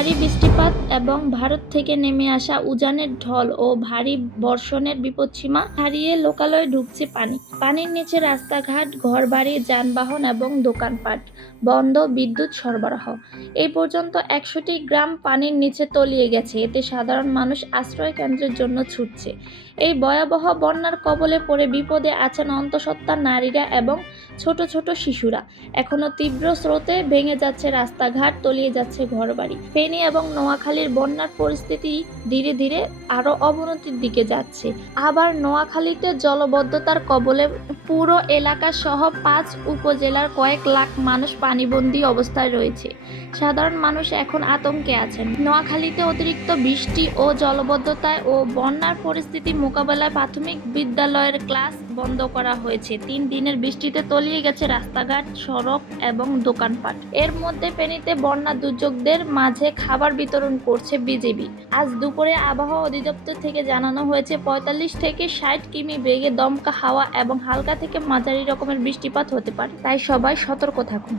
ভারী বৃষ্টিপাত এবং ভারত থেকে নেমে আসা উজানের ঢল ও ভারী বর্ষণের বিপদসীমা ছাড়িয়ে লোকালয়ে ঢুকছে পানি। পানির নিচে রাস্তাঘাট, ঘরবাড়ি, যানবাহন এবং দোকানপাট বন্ধ, বিদ্যুৎ সরবরাহ। এই পর্যন্ত ১০০টি গ্রাম পানির নিচে তলিয়ে গেছে। এতে সাধারণ মানুষ আশ্রয় কেন্দ্রের জন্য ছুটছে। এই ভয়াবহ বন্যার কবলে পড়ে বিপদে আছেন অন্তঃসত্ত্বা নারীরা এবং ছোট ছোট শিশুরা। এখনো তীব্র স্রোতে ভেঙে যাচ্ছে রাস্তাঘাট, তলিয়ে যাচ্ছে ঘরবাড়ি। ফেনী এবং নোয়াখালীর বন্যার পরিস্থিতি ধীরে ধীরে আরও অবনতির দিকে যাচ্ছে। আবার নোয়াখালীতে জলবদ্ধতার কবলে পুরো এলাকা সহ ৫ উপজেলার কয়েক লাখ মানুষ পানিবন্দী অবস্থায় রয়েছে। সাধারণ মানুষ এখন আতঙ্কে আছেন। নোয়াখালীতে অতিরিক্ত বৃষ্টি ও জলবদ্ধতায় ও বন্যার পরিস্থিতি মোকাবেলায় প্রাথমিক বিদ্যালয়ের ক্লাস বন্ধ করা হয়েছে। ৩ দিনের বৃষ্টিতে তলিয়ে গেছে রাস্তাঘাট, সড়ক এবং দোকানপাট। এর মধ্যে ফেনীতে বন্যা দুর্যোগদের মাঝে খাবার বিতরণ করছে বিজিবি। আজ দুপুরে আবহাওয়া অধিদপ্তর থেকে জানানো হয়েছে ৪৫ থেকে ৬০ কিমি বেগে দমকা হাওয়া এবং হালকা থেকে মাঝারি রকমের বৃষ্টিপাত হতে পারে। তাই সবাই সতর্ক থাকুন।